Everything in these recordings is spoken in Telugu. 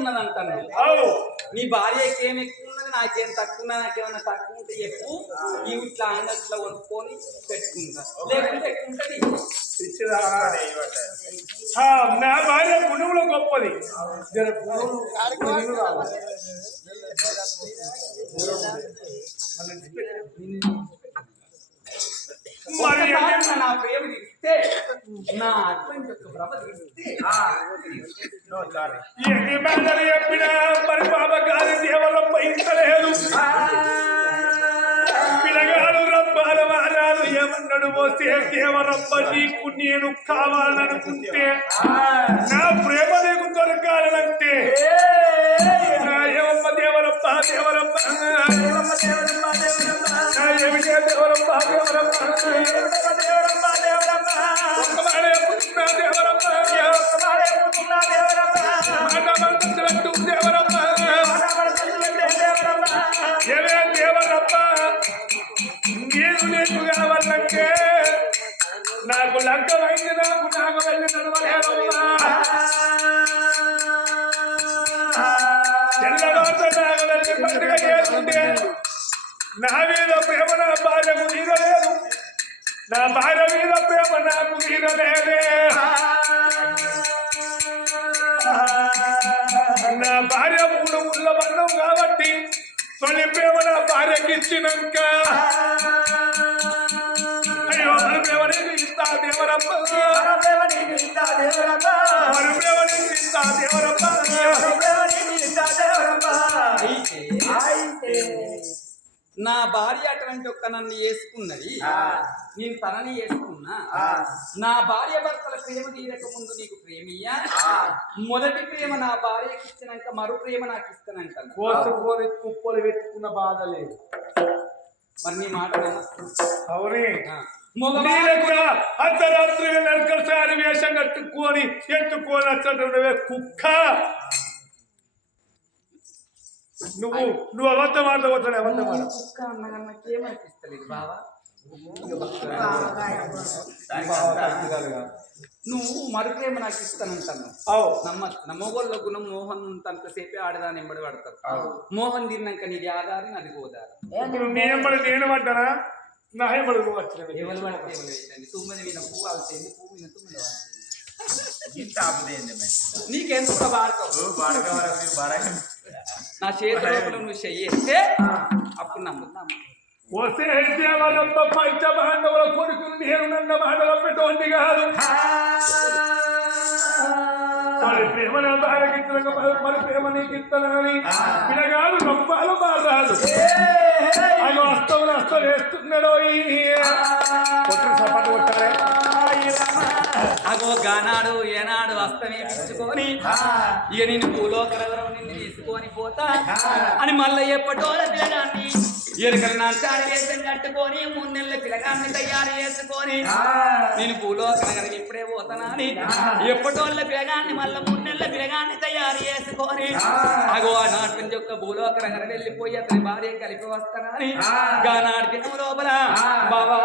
ఉన్నదంటాను. నీ భార్యకి ఏమి ఎక్కువ ఉన్నది, నాకేం తక్కువ ఉన్నది, నాకేమన్నా తక్కువ ఉంటే ఎక్కువ ఇవి ఇట్లా అంగట్లో కొనుక్కొని పెట్టుకుంటా, లేకుంటే ఎక్కువ ఉంటుంది. నా భార్య గుణంలో గొప్పది. నా ప్రేమ తీస్తే నా అటువంటి యొక్క భ్రమ తీస్తే ఎన్ని మాటలు చెప్పినా మరి బాబ గారి దేవరం పయించలేదు. పిల్లగాడు రబ్బాల మారాలు ఏమన్నాడు పోతే దేవరబ్బ నీకు నేను కావాలనుకుంటే నా ప్రేమ నీకు దొరకాలంటే ఏమమ్మ దేవరబ్బ దేవరబ్బ ఏమిటే దేవరబ్బ దేవరబ్బ నీకు కావాలంటే నాకు లగ్గమైంది, నాకు వెళ్ళి నడవలేదమ్మా. తెల్లవారు నాకు వెళ్ళి పండుగ చేసుకుంటే నా మీద ప్రేమ నా భార్యకు తీరలేదు, నా భార్య మీద ప్రేమ నాకు తీరలేదే. నా భార్య మూడు ముళ్ళ బంధం కాబట్టి తొలి ప్రేమ నా భార్యకి ఇచ్చినాక అయ్యో మన ప్రేమ నీకు ఇస్తా దేవరమ్మ, మన ప్రేమ నీకు ఇస్తా దేవరమ్మ, మన ప్రేమ నీకు ఇస్తా దేవరమ్మ, ప్రేమ నీకు ఇస్తా దేవరమ్మ. అయితే నా భార్య అటువంటి ఒక్క నన్ను వేసుకున్నది, నేను తనని వేసుకున్నా. నా భార్య భర్తల ప్రేమ తీరక ముందు నీకు ప్రేమియ్యా, మొదటి ప్రేమ నా భార్యకి ఇచ్చినాక మరో ప్రేమ నాకు ఇస్తానంటాను. కోసుకొని కుప్పలు పెట్టుకున్న బాధ లేదు. మరి నీ మాట అవునే అర్ధరాత్రి నరకసారి వేషం కట్టుకొని ఎత్తుకొని వచ్చే కుక్క. నువ్వు అబద్ధం ఆడతావు, అబద్ధం ఆడ కుక్క అన్నగా నాకేమనిపిస్తలేదు బావా. నువ్వు మరు ప్రేమ నాకు ఇస్తానంటాను. మొగోళ్ళ గుణం మోహన్ అంతసేపే ఆడదాని ఎంబడి పడతారు. మోహన్ తిన్నాక నీది ఆధారం అది గోదారు. నేను పడ్డానా నా ఎంబడి నువ్వు వచ్చిన ఎవరు పడితే ఎవరు తొమ్మిది మీద పువ్వు అవుతుంది, పువ్వు మీద తొమ్మిది నీకెందుకు నా చేతిలో నువ్వు చెయ్యేస్తే అప్పుడు నమ్ముతాను. వస్తే దేవరమ్మ పంచబాంధవుల కొడుకుని నేను నన్న మాటలు పెట్టుకోండి కాదు. మరి ప్రేమ నా భార్యకి మరి ప్రేమ నీకు ఇస్తానని పిల్లగాడు నమ్మాలు మారాదు. అది వస్తావు నష్టం వేస్తున్నాడు. అగో గానాడు ఏనాడు అస్తమే పిచ్చుకొని ఇక నిన్ను భూలోకరెవరో నిన్ను తీసుకొని పోతా అని మళ్ళీ ఎప్పటోళ్ళ పిల్లగాన్ని ఎరుకలు నాటాడు వేసం కట్టుకొని 3 నెలల పిల్లగాన్ని తయారు చేసుకొని నేను భూలోకనగరం ఇప్పుడే పోతానా అని ఎప్పటోళ్ళ పిల్లగాన్ని మళ్ళీ 3 నెలల పిల్లగాన్ని తయారు చేసుకొని అగో ఆ నాటి నుంచి ఒక్క భూలోకనగరం వెళ్ళిపోయి అతని భార్య కలిపి వస్తానా అని గానాడు దినం లోపల బాబా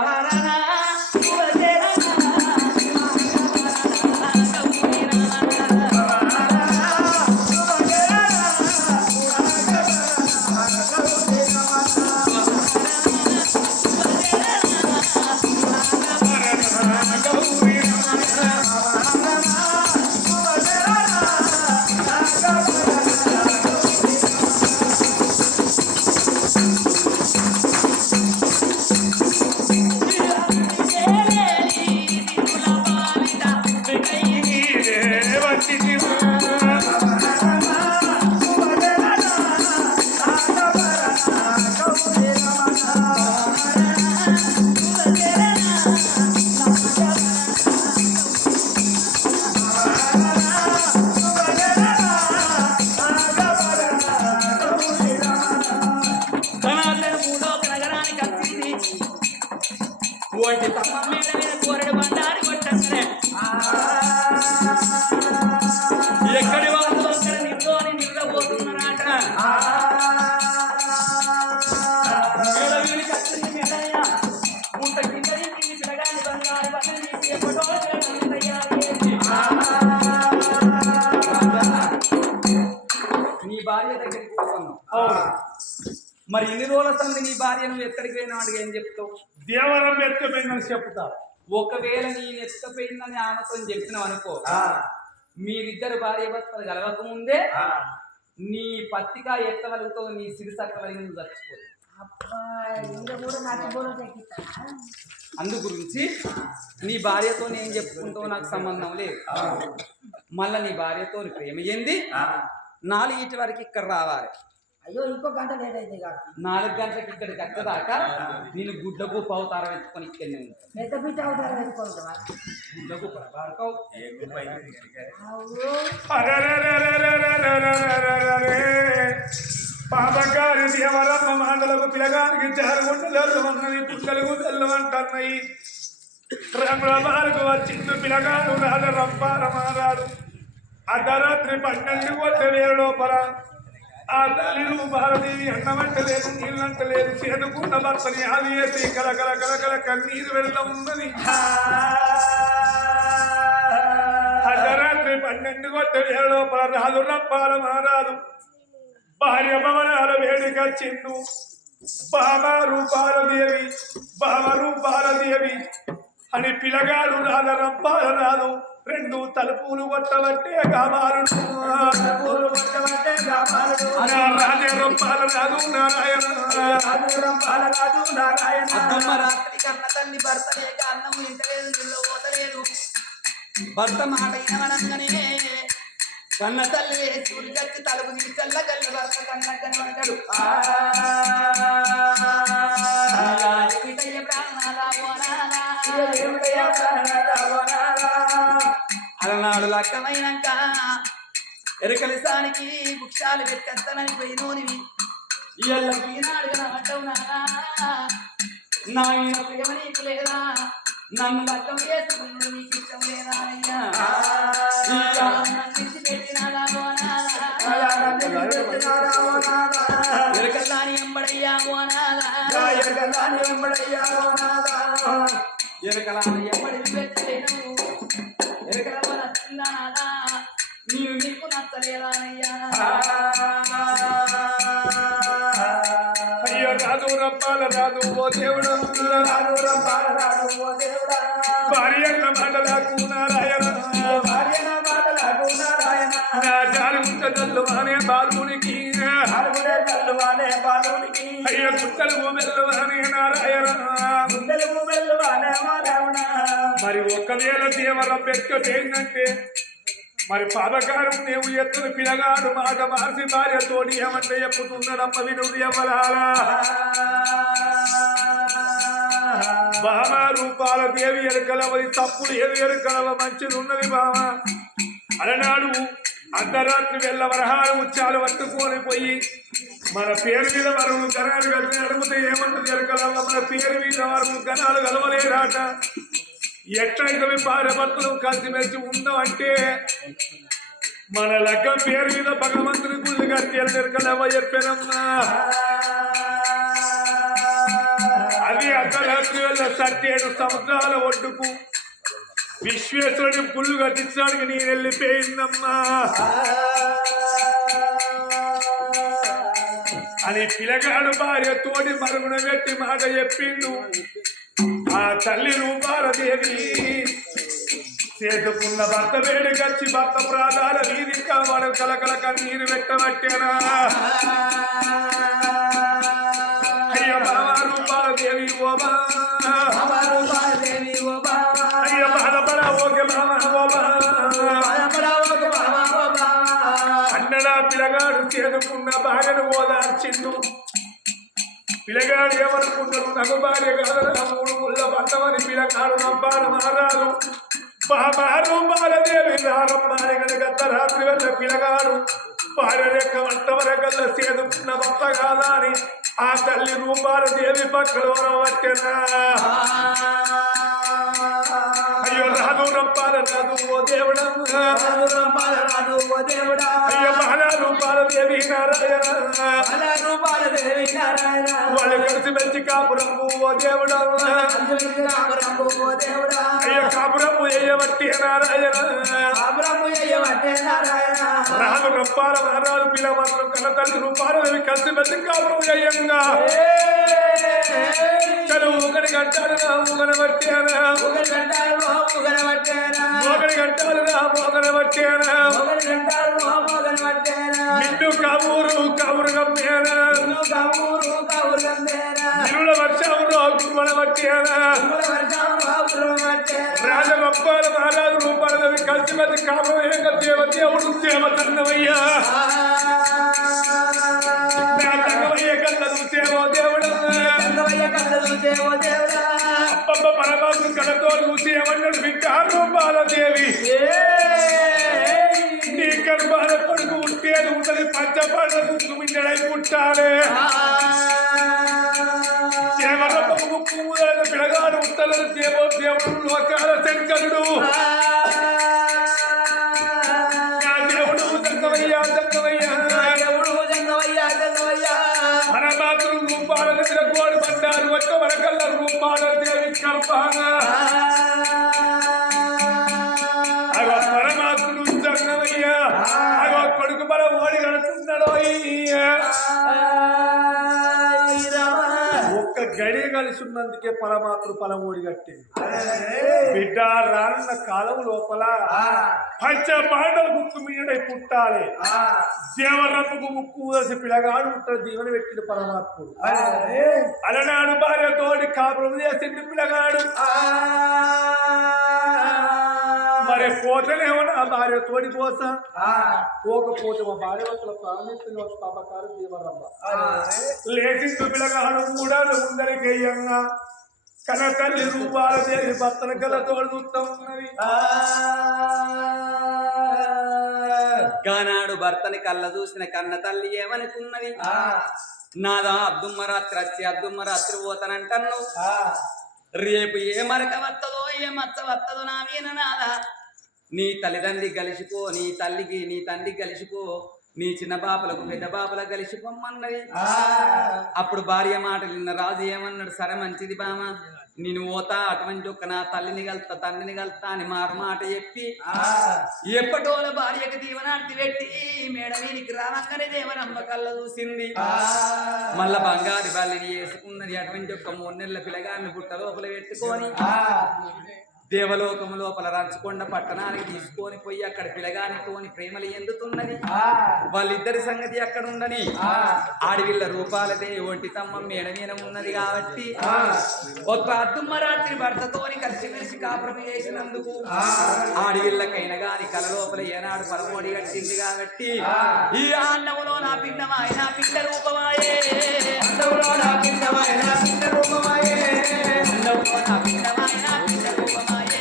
భార్య దగ్గరికి పోతున్నావు. మరి ఇన్ని రోజుల సంది నీ భార్య నువ్వు ఎక్కడికి పోయినాడు ఏం చెప్తావు? దేవరం ఎత్తుపోయిందని చెప్తా. ఒకవేళ నేను ఎత్తుకపోయిందని ఆమెతో చెప్పినావు అనుకో, మీరిద్దరు భార్య భర్తలు కలవక ముందే నీ పత్తిక ఎత్తవలతో నీ సిరి సక్కవలి నువ్వు చచ్చిపోతావు. అందు గురించి నీ భార్యతో ఏం చెప్పుకుంటావు నాకు సంబంధం లేదు. మళ్ళా నీ భార్యతో ప్రేమ ఏంది 4 వరకు ఇక్కడ రావాలి. అయ్యో ఇంకో గంట లేట్ అయితే 4 గంటలకు ఇక్కడికి వచ్చేదాకా నేను గుడ్లకు పౌతారం ఎత్తుకొని ఇక్కడనే ఉంటాను. పెద్ద పిట్ట అవుతారు పెట్టుకుంటావా? గుడ్లకు పడతావు. పాపగారి దేవరమ్మ మాటలకు పిలగానికి జారుగుంటలు అన్నది పుట్టలుగు తెల్లమంటున్నాయి. రంగులకు వచ్చింది పిలగాడు రాజ రంపారమారాడు. అర్ధరాత్రి 12 గంటల వేల లోపల ఆ తల్లి రూపాలదేవి అన్నమంటలేదు నీళ్ళంటలేదు చేదుకున్న భర్తని అది వేసి కలకల కలకల కన్నీరు వెళ్ళ ఉన్నది. అర్ధరాత్రి 12 గంటల వేల లోపల రాజు రంపాల మారాడు భార్య భవనాల వేడిక చిన్ను భామరూపాలదేవి అని పిలగాడు రాజ రంపాల రాదు. 2 తలుపులు కొట్టబట్టే కామారుడు రాజ రంపాల రాదు నారాయణ రాత్రి కన్న తల్లి భర్త లేక అన్నం ఇంటలేదు పోతలేదు. భర్త మాట వినవనంగానే కన్న తల్లి సూర్యుడు కచ్చి తలుపు తీర్చల్ల కళ్ళ భర్త కన్న కనబడ్డాడు. అలనాడు లక్కమైనాక ఎరకలిసానికి వృక్షాలు పెట్టెత్తనని పోయినోనివి ఇళ్ళకి ఈనాడు కనబడ్డావు నానా. నా ప్రేమ నీకు లేదా? నన్ను లక్కం చేసుకున్నాడు నీకు ఇష్టం లేదా అయ్యా? ఎరకల్లాని ఎంబడయ్యా ఎరకలాని ఎంబడి పెట్టలేను. ఎరకల నచ్చిందా నాదా? నేను నీకు నచ్చలేదానయ్యా? అయ్యో రాదు రంపాల రాదు ఓ దేవుడు రాదు రంపాల రాదు ఓ దేవుడా. భార్య మాటలకు నారాయణ నా జారుగుంట తల్లువానే బాలునికి అయ్యో గుట్టలు మెల్లువానే నారాయణ. మరి ఒకవేళ దేవర పెట్టుకేందంటే మరి పాపకారం నీవు ఎత్తును పిలగాడు మాట మార్చి భార్యతోటి ఏమంటే చెప్పుతున్నాడమ్మ వినుడు ఎవరాలా. బామ రూపాల దేవి ఎరుకలవది తప్పుడు ఏది ఎరుకలవ మంచిది ఉన్నది బామ. అలనాడు అర్ధరాత్రి వెళ్ళ వరహాలు ఉచ్చాలు పట్టుకొని పోయి మన పేరు మీద వరకు గణాలు కలిసి అడిగితే ఏమంటుంది ఎరుకలవ మన పేరు మీద వరకు గణాలు కలవలేరాట. ఎట్లయితే భార్య భర్తలు కలిసిమెలిసి ఉందామంటే మన లగ్గం పేరు మీద భగవంతుని గుళ్ళు కట్టి ఎరుకలవ చెప్పానమ్మా. అది అర్ధరాత్రి వల్ల 7 సముద్రాల ఒడ్డుకు విశ్వేశ్వరుని గుళ్ళు కట్టించడానికి నేను వెళ్ళిపోయిందమ్మా అని పిలగాడు భార్య తోటి మరుగున పెట్టి మాట చెప్పిండు. ఆ తల్లి రూపాలదేవి చేసుకున్న భర్త వేడి కచ్చి భర్త ప్రాణాల వీధి కావాడు కలకల కన్నీరు పెట్టబట్టేనా. అయ్య బాబా రూపాలదేవి ఓబా అయ్య బాధపడా ఓకే బాబా అన్నడా పిలగాడు చేసుకున్న భార్యను ఓదార్చిండు. పిలగాడు ఏమనుకుంటారు నాకు భార్య కాదు 3 ముళ్ళ బంధమని పిలగాడు రంపాల మారాడు. బాలదేవి రారమ్మాని కనుక అర్ధరాత్రి వెళ్ళ పిలగాడు భార్య యొక్క వంట వరకల్లా చేదుకున్న భర్త కాదా అని ఆ తల్లి రూపాలదేవి పక్కలో పట్టెనా. అయ్యో రాదు రంపాల రాదు ఓ దేవుడా అయ్యో బాల రూపాలదేవి నారాయణ వాళ్ళు కలిసి మెలిసి కాపురము ఓ దేవుడా అయ్యో కాపురము వేయబట్టి నారాయణ రాదు రంపాల మారాలు పిల్ల మాత్రం కన్న తల్లి రూపాలు కలిసి మెచ్చి కాపురం చేయంగా తను ఒకటి గంటాలు రా ఊగన పట్టానా ఒకటి గంటాలు రా ఊగన పట్టానా నిన్ను కబూరు కమ్మేనా నిరుల వర్షం గురువన పట్టానా రాజగొప్పాల మహారాజు రూపాలు కలిసి మెచ్చి కాపురం ఏక దేవుడు దేవ తన్నవయ్యా పరమాత్మ కళతో చూసి ఏమన్నాడు వింటారు బాలదేవి నీ గర్భాల కొడుకు ఉంటేది ఉంటది పంచపాడలకు మిండడై పుట్టాలే దేవరమ్మకు ముక్కు మూదలకు పిలగాడు ఉంటలేదు దేవుడు లోకాల శంకరుడు దేవుడు జంగవయ్యా పరమాత్మ రూపాల కోడి పడ్డారు వచ్చి వరకల్ల రూపాల దేవి కర్పాగా అగో పరమాత్ముడు జంగమయ్యా అగో కొడుకు బలం ఓడి కడుతున్నాడు ఒక్క గడి కలిసి ఉన్నందుకే పరమాత్మ పొలం ఓడి కట్టింది బిడ్డ రానున్న కాలం లోపల పంచ పాండవ ముక్కు మీడై పుట్టాలి దేవరమ్మకు ముక్కు ఊదసి పిల్లగాడు ఉంటాడు దీవెన పెట్టిన పరమాత్ముడు అలనాడు భార్య తోడి కాపురం చేసింది పిల్లగాడు మరి పోతలేమన్నా ఆ భార్య తోడి పోసా పోకపోతే మా భార్య వల్ల ప్రాణిస్తున్న పాపకారు దేవరమ్మ లేచింది పిల్లగాడు కూడా ముందరికెయ్యంగా కన తల్లి రూపాల దేవి భర్తల కల తోడు చూస్తా ఉన్నది కానాడు భర్తని కళ్ళ చూసిన కన్న తల్లి ఏమనుకున్నది నాదా అద్దుమ్మ రాత్రి వచ్చి అద్దుమ్మ రాత్రి పోతానంటన్ను రేపు ఏ మరక వత్తదో ఏ మచ్చ వత్తదో నా మీద నాదా నీ తల్లిదండ్రి కలిసిపో నీ తల్లికి నీ తండ్రికి కలిసిపో నీ చిన్న బాపలకు పెద్ద బాపలకు కలిసిపోమ్మన్నది అప్పుడు భార్య మాటలు నిన్న రాజు ఏమన్నాడు సరే మంచిది బామ నేను పోతా అటువంటి ఒక్క నా తల్లిని కలుతా తండ్రిని కలుతా అని మారు మాట చెప్పి ఎప్పటోల భార్యకు దీవనార్తి పెట్టి మేడ వీరికి రానంగానే దేవరమ్మ కళ్ళ చూసింది మళ్ళా బంగారు బల్లిని వేసుకున్నది అటువంటి ఒక్క 3 నెలల పిల్లగాన్ని పుట్ట లోపల పెట్టుకొని దేవలోకము లోపల రంచుకొండ పట్టణానికి తీసుకొని పోయి అక్కడ పిలగానితోని ప్రేమలు ఎందుతున్నది వాళ్ళిద్దరి సంగతి అక్కడ ఉండని ఆడవిళ్ళ రూపాలదే ఒంటి తమ్మ మేడ మీద ఉన్నది కాబట్టి ఒక అద్దుమ్మ రాత్రి భర్తతోని కలిసిమెలిసి కాపురం చేసినందుకు ఆడవిళ్ళకైనా గాని కల లోపల ఏనాడు పరమోడి కట్టింది కాబట్టి ఈ అన్నములో నా పిండమాయ నా పిండ రూపమాయే అన్నములో నా పిండమాయ నా పిండ రూపమాయే అన్నములో నా పిండమాయ నా పిండ రూపమాయే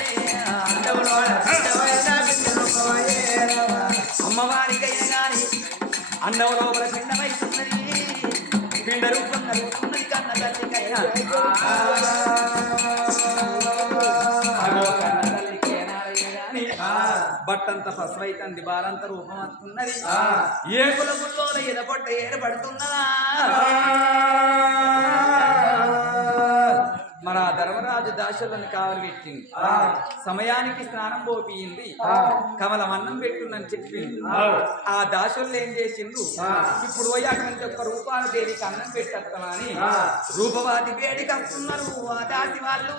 అమ్మవారికైనా గాని అన్నం లోపల పిండమైతున్నది పిండ రూపం కలుగుతున్నది కన్న తల్లికైనా కన్న తల్లికి ఏనాడైనా గాని బట్టంత పసువైతంది బాలంత రూపం వస్తున్నది ఏ కులముల్లో ఎదపొట్ట ఏర్పడుతున్నదా మన ధర్మరాజు దాశులను కావలి పెట్టింది సమయానికి స్నానం పోపింది కమలం అన్నం పెట్టుందని చెప్పింది ఆ దాశులు ఏం చేసిండ్రు ఇప్పుడు పోయాకంటే ఒక్క రూపాల దేవికి అన్నం పెట్టేస్తామని రూపవాది వేడికి వస్తున్నారు ఆ దాసి వాళ్ళు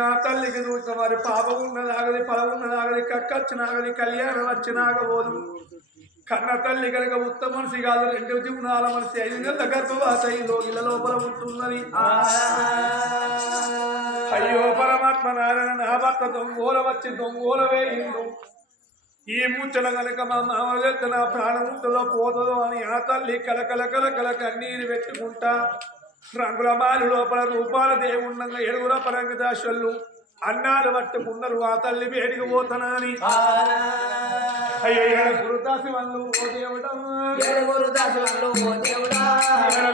నా తల్లికి చూసిన వారి పాపం ఉన్నదాగది ఫలం ఉన్నదాగది కక్కచ్చినాగది కళ్యాణం వచ్చినాగబోదు కన్న తల్లి కనుక ఉత్తమ మనిషి కాదు 2 జీవనాల మనిషి 5 నెలల గర్భవాత ఈ లోగిల లోపల ఉంటున్నది అయ్యో పరమాత్మ నారాయణ నా భర్త దొంగోల వచ్చి దొంగోల వేయిండు ఈ ముచ్చట కనుక మా మామూలు నా ప్రాణం ఉంటుందో పోతుందో అని ఆ తల్లి కలకల కన్నీరు పెట్టుకుంటా రంగుల మాలి లోపల రూపాల దేవుండంగా 7 పరంగ దాశులు అన్నాలు పట్టుకున్నారు ఆ తల్లి వేడికి పోతానని అయ్యో గురుదాసి వాళ్ళు ఓ దేవుడా గురుదాసి వాళ్ళు ఓ దేవుడా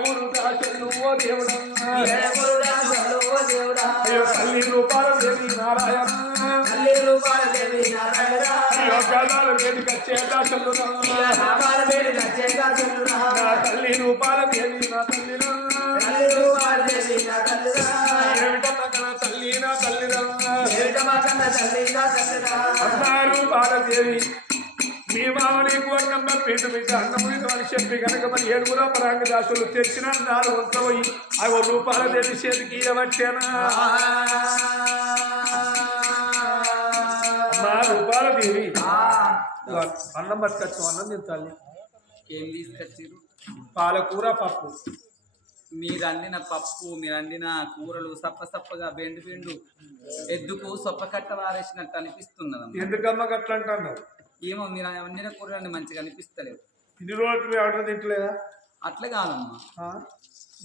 గురుదాసులు ఓ దేవుడా అయ్యో తల్లి రూపాల దేవి నారాయణ అయ్యో గదాల వేదిక చేతాశలు తల్లి రూపాల దేవి నా తల్లి ఏమిటన్నా తల్లి నా తల్లి అన్నారు బాలదేవి మీ మామ నీకు అన్నమ్మ పీట బిడ్డ అన్నము అని చెప్పి కనుక మరి 7 పరాంగ దాసులు తెచ్చిన 4 పోయి 5 రూపాయల దేవి చేతికి ఇవ్వచ్చానా మా రూపాయల దేవి అన్నం పట్టుకొచ్చు అన్నం తింటాలి ఏం తీసుకొచ్చిర్రు పాలకూర పప్పు మీరు అండిన పప్పు మీరు అండిన కూరలు సప్పగా బెండు ఎద్దుకు సొప్ప కట్ట వారేసినట్టు అనిపిస్తున్నది ఎందుకమ్మా గట్ల అంటున్నావు ఏమో మీరు వండిన కూరలు మంచిగా అనిపిస్తలేదు ఇన్ని రోజులు ఆర్డర్ తింటలేదా అట్లా కాదమ్మా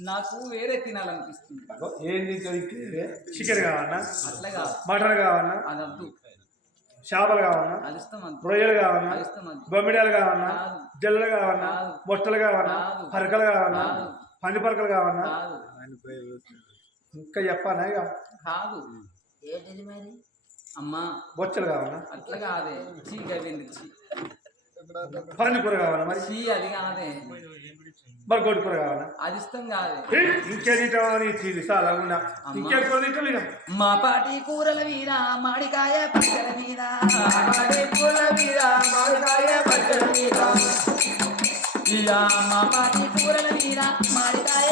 నాకు వేరే తినాలనిపిస్తుంది ఏం చికెన్ కావాలన్నా అట్లా కాదు మటన్ కావాలన్నా అది వద్దు చేపలు కావాలన్నా అది ఇష్టం అంతే రొయ్యలు కావాలన్నా అది ఇష్టం అంతే బొమ్మిడాలు కావాలన్నా కాదు. జల్లలు కావాలన్నా కాదు. బొట్టలు కావాలన్నా కాదు. పరకలు కావాలన్నా కాదు. పంది పరకలు కావాలన్నా కాదు ఇంకా చెప్పానా ఇక కాదు ఏంటిది మరి అమ్మా బొచ్చలు కావాలన్నా అట్లా కాదే చీ గవింది చీ పంది కూర కావాలన్నా మరి చీ అది కాదే మరి గొడ్డు కూర కావాలన్నా అది ఇష్టం కాదే ఇంకేది చాలా ఉన్నా ఇంకే కూర తింటారు ఇక మా పాటి కూరల మీద మాడికాయ పచ్చల మీద ఇలా మా పాటి కూరల మీద మాడికాయ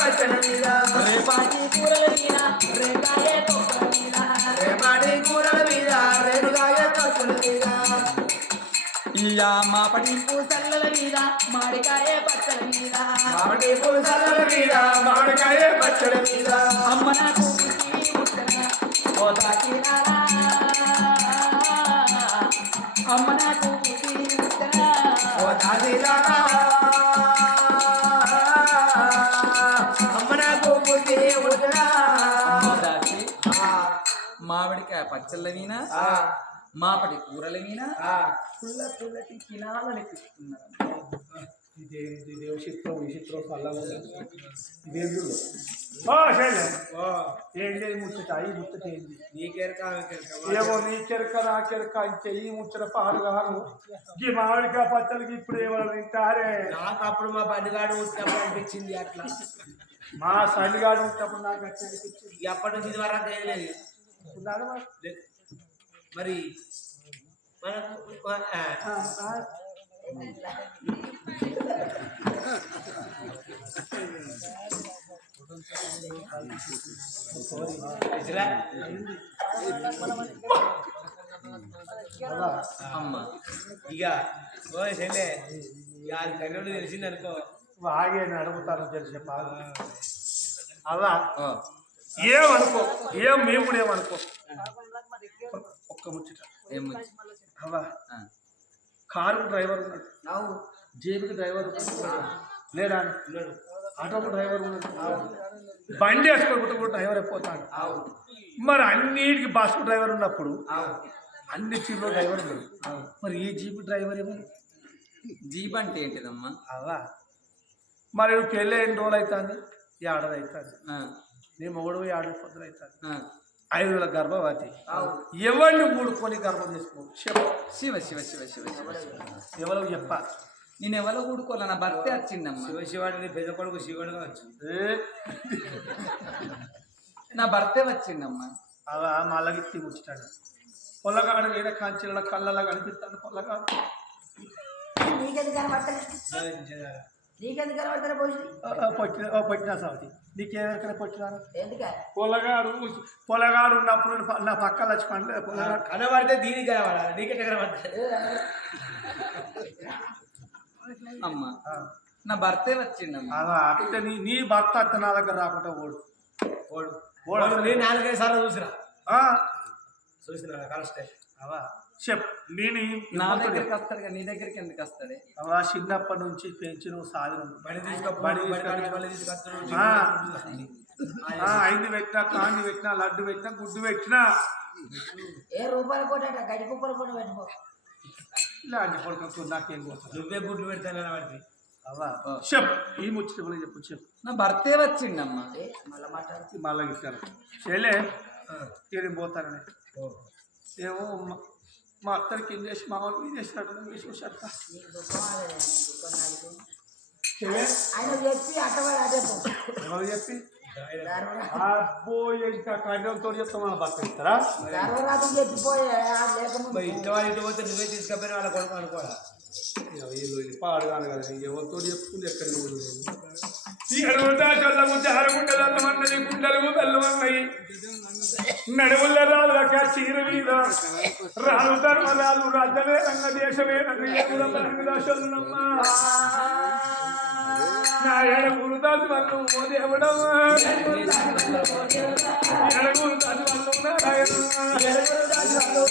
పచ్చల మీద రేపాటి కూరల మీద రేకాయ తొక్కల మీద ఇలా మా పటి పూసల్ల మీద మాడికాయ పచ్చల మీద అమ్మ నాకు ఓ తాకినారా అమ్మ నాకు మామిడికాయ పచ్చళ్ళ మీద మాపటి కూరల మీద పుల్లటి తినాలనిపిస్తున్నారు ఇదేం చిత్రం ఈ చిత్రం చల్లగా ఏంటి ముచ్చట ఈ ముచ్చట ఏంటి ఏమో నీ కెరక నా కెరక ఇంకే ఈ ముచ్చట పాడుగాను ఈ మామిడికాయ పచ్చడికి ఇప్పుడు ఏమైనా తింటారే నాకు అప్పుడు మా బండిగాడు వచ్చినప్పుడు అనిపించింది అట్లా మా సన్నిగాడు ఉంటప్పుడు నాకు అట్లా అనిపించింది ఎప్పటి నుంచి ఇది వరకు తెలియలేదు ఉన్నాడు మరి మనకు అమ్మ ఇక ఓ చెల్లె ఇక అది కన్నోళ్ళు తెలిసింది అనుకో బాగా అడుగుతాను తెలిసే బాగా అలా ఏమనుకో ఏం మేము కూడా ఏమనుకో ఒక్క ముచ్చట అలా కారు డ్రైవర్ ఉన్నాడు జేబుకి డ్రైవర్ లేడా ఆటోకు డ్రైవర్ ఉన్నాడు బండి వేసుకోకపోతే కూడా డ్రైవర్ అయిపోతాడు మరి అన్నిటికి బస్సు డ్రైవర్ ఉన్నప్పుడు అన్ని చీరలో డ్రైవర్ ఉన్నాడు మరి ఈ జీప్ డ్రైవర్ ఏమో జీప్ అంటే ఏంటిదమ్మా అలా మరి నువ్వు పెళ్ళి ఎన్ని రోజులు అవుతుంది 7 అవుతుంది నీ మొగుడు 7 పొద్దులు అవుతుంది 5 నెలల గర్భవతి ఎవరిని ఊడుకొని గర్భం చేసుకో శివ శివ శివ శివ శివ ఎవరు చెప్పా నేను ఎవరో ఊడుకోలే నా భర్తే వచ్చిందమ్మా శివశివాడిని పెద్ద కొడుకు శివుడుగా వచ్చి నా భర్తే వచ్చిందమ్మా అలా మళ్ళగిత్తి ముచ్చాడు పొల్లగాడు వేరే కాంచెల కళ్ళలా కనిపిస్తాడు పొల్లగాడు నీకెందుకు కనబడతలే పొట్టినా సాగుతి నీకేమైనా పొట్టినాను ఎందుక పొలగాడు ఉన్నప్పుడు నా పక్కన వచ్చి పండు పొలగాడు కనబడితే దీనికి కనబడాలి నీకెట్ట కనబడతాయి అమ్మా నా భర్తే వచ్చిందమ్మా అలా అంటే నీ భర్త అత్త నా దగ్గర రాకుండా ఓడు నేను 4-5 సార్లు చూసినా కరెక్టే అవా చెప్ నేను నా దగ్గరికి వస్తాడు నీ దగ్గరికి ఎందుకు వస్తాడే అవా చిన్నప్పటి నుంచి పెంచిన సాధన బండి తీసుకొస్తాడు 5 పెట్టినా కాండి పెట్టినా లడ్డు పెట్టినా గుడ్డు పెట్టినా ఏ రూపాయలు కూడా గడి కుప్పలు కూడా పెట్టుకో ఇలాంటి పడుకుంటూ నాకేం కోసం నువ్వే గుడ్లు పెడతాను పడితే అవా చెప్ ఈ ముచ్చట చెప్పు చెప్పు నా భర్తే వచ్చిందమ్మా మళ్ళీ మాట్లాడుతూ మళ్ళీ ఇస్తాను చేయలే తీరిని పోతానని ఏమో మా అత్తరికి ఏం చేసి మా వాళ్ళు ఏం చేసినట్టు చూసేస్తా ఆయన చెప్పి అట్టవాడు అదే ఎవరు చెప్పి అబ్బో ఇంకా కర్ణంతో చెప్తామని బతికిస్తారా ధర్మరాజు చెప్పిపోయే లేకముందు మరి ఇంట్లో వాళ్ళు ఇంటి పోతే నువ్వే తీసుకపోయినా వాళ్ళ కొడుకు అనుకోవాలా వీళ్ళు పాడుగాను కదా ఎవరితో చెప్పుకుంది ఎక్కడికి జారగుండెలన్నమన్నది గుండెలు బెల్లమన్నాయి నడుముల రాళ్ళక చీర మీద రాను ధర్మరాలు రాజ్యమే రంగ దేశమే రంగ నా ఎడగురు దాసి వల్లు ఓ దేవుడమ్మా ఎడగురు దాసి వల్లు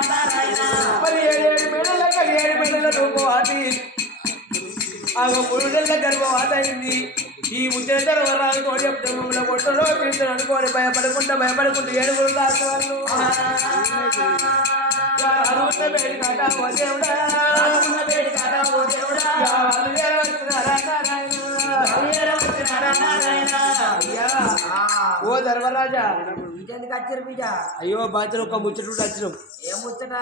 నారాయణ గర్భవాత అయింది ఈ ముచ్చట వరాలు తోడి మమ్మల్ని కొట్టలో పిలుస్తాను అనుకోని భయపడకుండా ఏడుగురు దాకా వాళ్ళు ఓ ధర్మరాజా ఇంకెందుకు వచ్చారు బిడ్డ అయ్యో బాధ్యత ఒక ముచ్చట వచ్చినాం ఏం ముచ్చట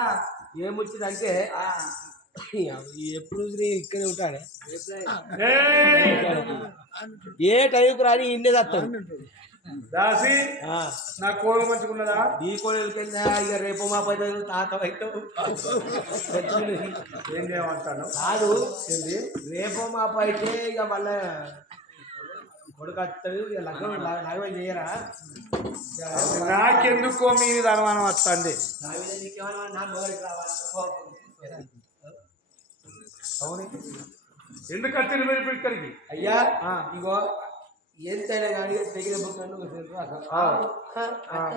ఏం ముచ్చట అంటే ఎప్పుడు ఇక్కడే ఉంటాడే ఏ టైంకి రాని ఇండే వస్తాడు దాసి నా కోళ్ళు మంచుకున్నదా ఈ కోళ్ళకి ఇక రేపు మా పై తాత అవుతావు ఏం చేయమంటాను కాదు రేపు మా అయితే ఇక మళ్ళా కొడుకు వస్తాడు ఇక లగ్నం చేయరా నాకెందుకో మీద అనుమానం వస్తుంది నా మీద నీకేమన్నా నా మొదలకి రావాలి అవును ఎందుకు వచ్చింది మీరు ఇక్కడికి అయ్యా ఇగో ఎంతైనా కానీ తెగిన బుక్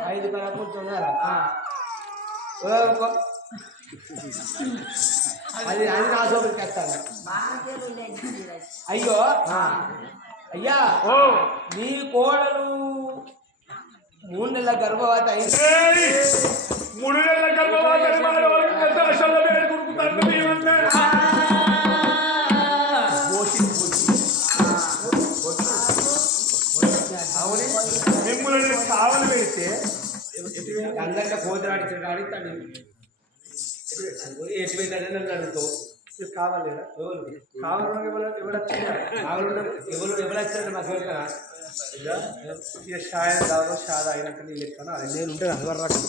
5 కళ కూర్చున్నారా అది నా సోపడికి వస్తాను అయ్యో అయ్యా నీ కోడలు 3 నెలల గర్భవతి అయింది 3 నెలల గర్భవతి మిమ్మల్ని కావలి పెడితే అందరికీ పోతరాడిచ్చాడు అడుగుతాడు ఎటు పెట్టాడని నన్ను అడుగుతావు కావాలి కావాలి ఎవరు వచ్చారు మాకు ఇక షాయ్ దాదాపు షాద అయినాక నీ లెక్కన నేను ఉంటాను అది వరకు